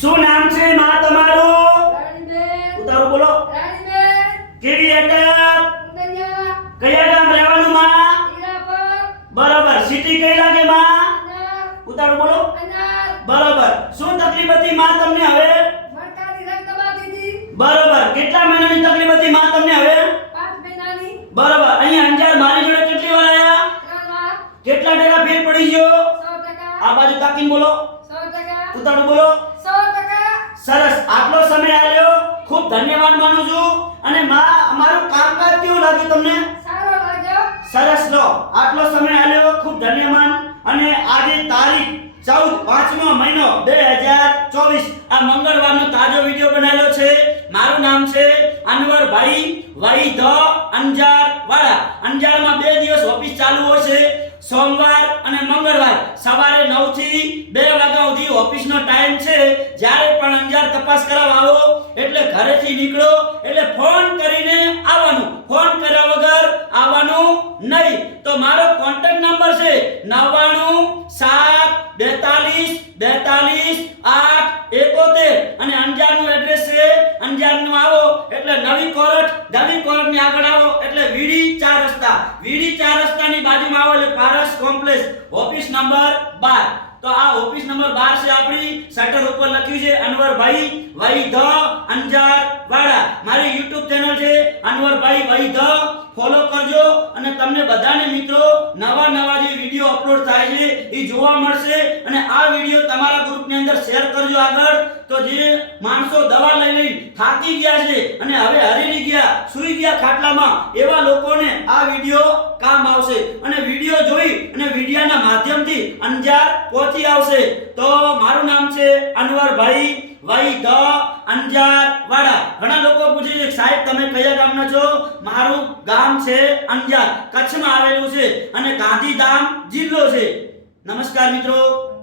શું નામ છે? માં તમારું? ઉતારો બોલો. કેવી અટક કયા ગામ રહેવાનું માં? બરાબર. સિટી કઈ લાગે માં? ઉતારું બોલો. બરોબર. શું તકલીફ હતી માં તમને હવે? બરાબર. કેટલા મહિનાની તકલીફ હતી માં તમને હવે? બરોબર અહીં બરાબર. અહીંયા અંજાર મારી જોડે કેટલી વાર આયા? કેટલા ટકા ફેર પડી ગયો? આ બાજુ તાકીને બોલો. ઉતારું બોલો સો ટકા સરસ આટલો સમય આલ્યો. ખૂબ ધન્યવાદ માનું છું. અને માં અમારું કામકાજ કેવું લાગ્યું તમને? સારો લાગ્યો. સરસ લો. આટલો સમય આલ્યો. ખૂબ ધન્યવાદ અને આજે તારીખ ચૌદ પાંચમો મહિનો બે હજાર ચોવીસ. આ મંગળવારનો તાજો વીડિયો બનાવેલો છે. મારું નામ છે અનવરભાઈ વાઈ ધ અંજાર વાળા અંજારમાં બે દિવસ ઓફિસ ચાલુ હોય છે. સોમવાર અને મંગળવાર સવારે નવથી બે વાગ્યા સુધી ઓફિસનો ટાઈમ છે. જ્યારે પણ અંજાર તપાસ કરાવવા ઘરેથી નીકળો એટલે ફોન કરીને આવવાનું. ફોન કર્યા વગર આવવાનું નહીં. તો મારો કોન્ટેક્ટ નંબર છે 99 7 42 42 8 71 અને અંજારનું એડ્રેસ છે અંજારનું આવો એટલે નવી કોરટ, નવી કોરટની આગળ આવો એટલે વીડી ચાર રસ્તા. વીડી ચાર રસ્તાની બાજુમાં આવો એટલે પારસ કોમ્પ્લેક્સ. ઓફિસ નંબર 12 તો આ ઓફિસ નંબર 12 છે આપણી. શટર ઉપર લખ્યું છે, અનવરભાઈ વઈ ધ અંજાર વાળા મારી YouTube ચેનલ છે, અનવરભાઈ વઈ ધ ફોલો કરજો અને તમને બધાને મિત્રો, નવા નવા જે વીડિયો અપલોડ થાય છે એ જોવા મળશે અને આ વીડિયો તમારા ગ્રુપની અંદર શેર કરજો આગળ. તો જે માણસો દવા લઈ લઈ થાકી ગયા છે અને હવે હરેલી ગયા, સૂઈ ગયા ખાટલામાં, એવા લોકોને આ વીડિયો કામ આવશે. અને વીડિયો જોઈ અને વિડીયાના માધ્યમથી અંજાર પહોંચી આવશે. તો મારું નામ છે અનવરભાઈ વઈ ધ અંજાર વાડા ઘણા લોકો સાહેબ, તમે કયા ગામના છો? મારું ગામ છે અંજાર, કચ્છમાં આવેલું છે અને ગાંધીધામ જિલ્લો છે. નમસ્કાર મિત્રો.